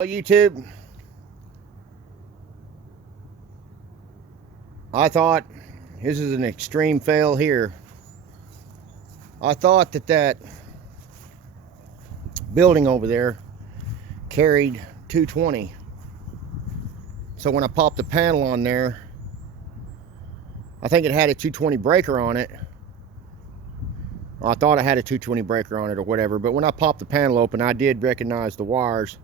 YouTube, I thought this is an extreme fail here. I thought that building over there carried 220. So when I popped the panel on there, I think it had a 220 breaker on it. I thought I had a 220 breaker on it or whatever, but when I popped the panel open, I did recognize the wires.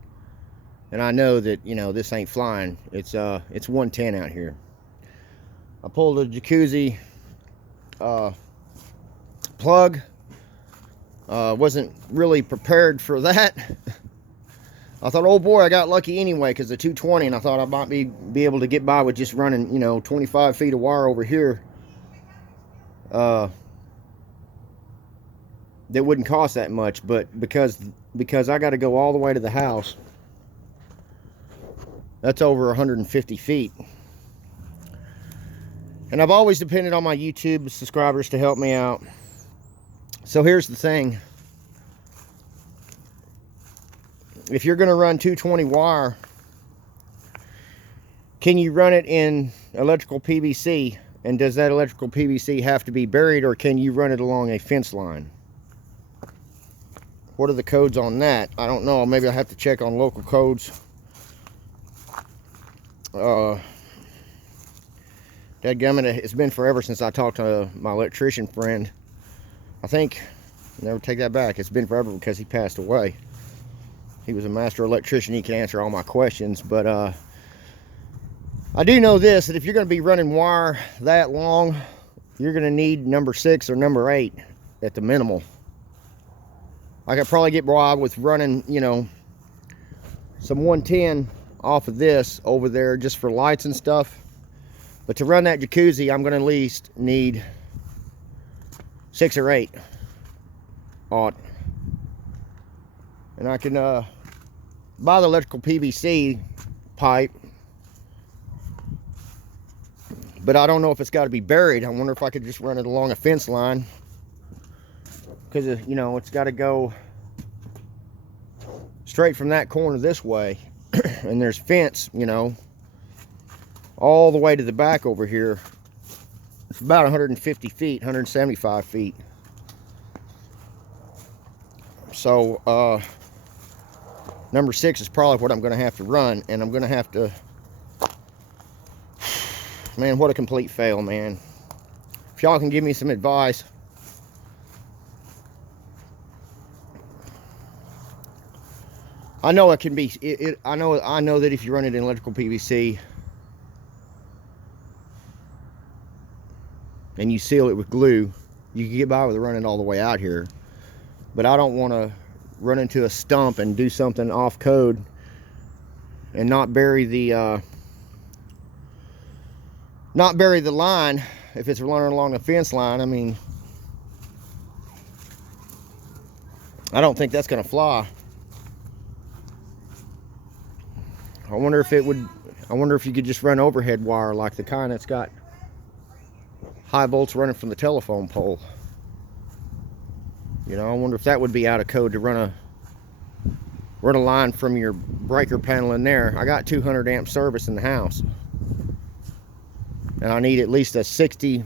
And I know that, this ain't flying. It's 110 out here. I pulled the jacuzzi plug. Wasn't really prepared for that. I thought, oh boy, I got lucky anyway because the 220, and I thought I might be able to get by with just running, 25 feet of wire over here. That wouldn't cost that much, but because I got to go all the way to the house, that's over 150 feet. And I've always depended on my YouTube subscribers to help me out. So here's the thing. If you're going to run 220 wire, can you run it in electrical PVC? And does that electrical PVC have to be buried, or can you run it along a fence line? What are the codes on that? I don't know. Maybe I have to check on local codes. Dadgummit, it's been forever since I talked to my electrician friend. I think, never take that back, it's been forever because he passed away. He was a master electrician. He can answer all my questions, but I do know this, that if you're going to be running wire that long, you're going to need number 6 or number 8 at the minimal. I could probably get by with running, some 110 off of this over there just for lights and stuff. But to run that jacuzzi, I'm going to at least need 6 or 8 aught. And I can buy the electrical PVC pipe, but I don't know if it's got to be buried. I wonder if I could just run it along a fence line, because it's got to go straight from that corner this way. And there's fence, all the way to the back over here. It's about 150 feet, 175 feet. So number 6 is probably what I'm going to have to run, and I'm going to have to, man, what a complete fail, man. If y'all can give me some advice. I know it can be, I know that if you run it in electrical PVC and you seal it with glue, you can get by with running all the way out here. But I don't want to run into a stump and do something off code and not bury the line if it's running along a fence line. I mean, I don't think that's going to fly. I wonder if you could just run overhead wire like the kind that's got high volts running from the telephone pole. I wonder if that would be out of code to run a line from your breaker panel in there. I got 200 amp service in the house, and I need at least a 60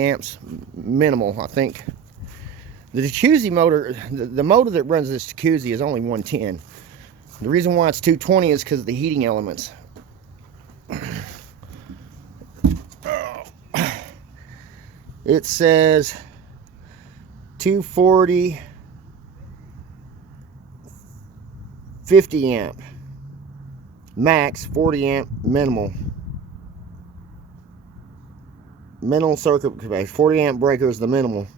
amps minimal. I think the jacuzzi motor, the motor that runs this jacuzzi is only 110. The reason why it's 220 is because of the heating elements. It says 240 50 amp max, 40 amp minimal circuit, 40 amp breaker is the minimal.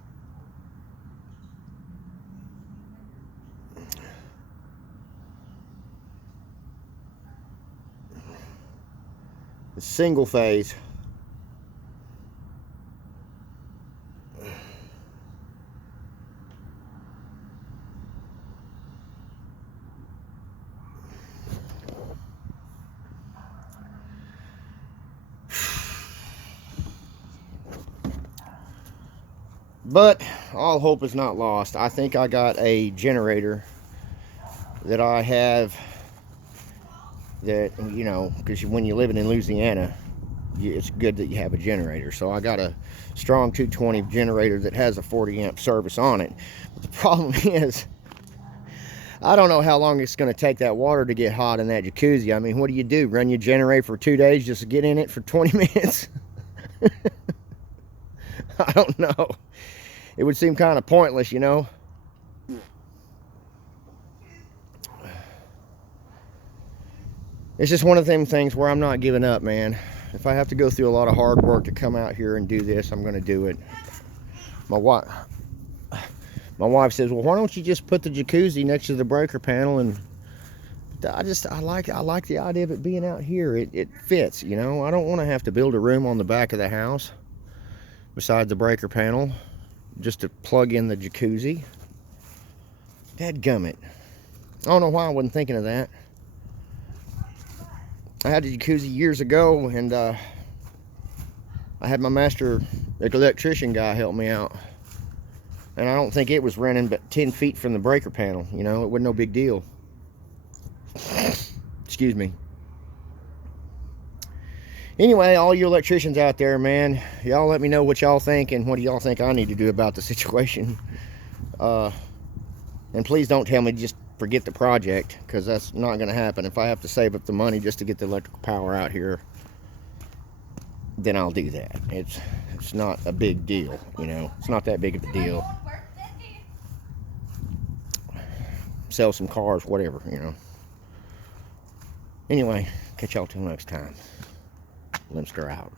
It's single phase. But all hope is not lost. I think I got a generator that I have that, you know, because when you're living in Louisiana, it's good that you have a generator. So I got a strong 220 generator that has a 40 amp service on it. But the problem is, I don't know how long it's going to take that water to get hot in that jacuzzi. I mean, what do? Run your generator for 2 days just to get in it for 20 minutes? I don't know. It would seem kind of pointless, you know. It's just one of them things where I'm not giving up, man. If I have to go through a lot of hard work to come out here and do this, I'm going to do it. My wife says, well, why don't you just put the jacuzzi next to the breaker panel? And I like the idea of it being out here. It fits, you know. I don't want to have to build a room on the back of the house beside the breaker panel just to plug in the jacuzzi. Dadgummit. I don't know why I wasn't thinking of that. I had a jacuzzi years ago, and I had my master electrician guy help me out. And I don't think it was running but 10 feet from the breaker panel. You know, it wasn't no big deal. Excuse me. Anyway, all you electricians out there, man, y'all let me know what y'all think and what do y'all think I need to do about the situation. And please don't tell me just forget the project, because that's not going to happen. If I have to save up the money just to get the electrical power out here, then I'll do that. It's not a big deal, you know. It's not that big of a deal. Sell some cars, whatever, you know. Anyway, catch y'all till next time. Limster out.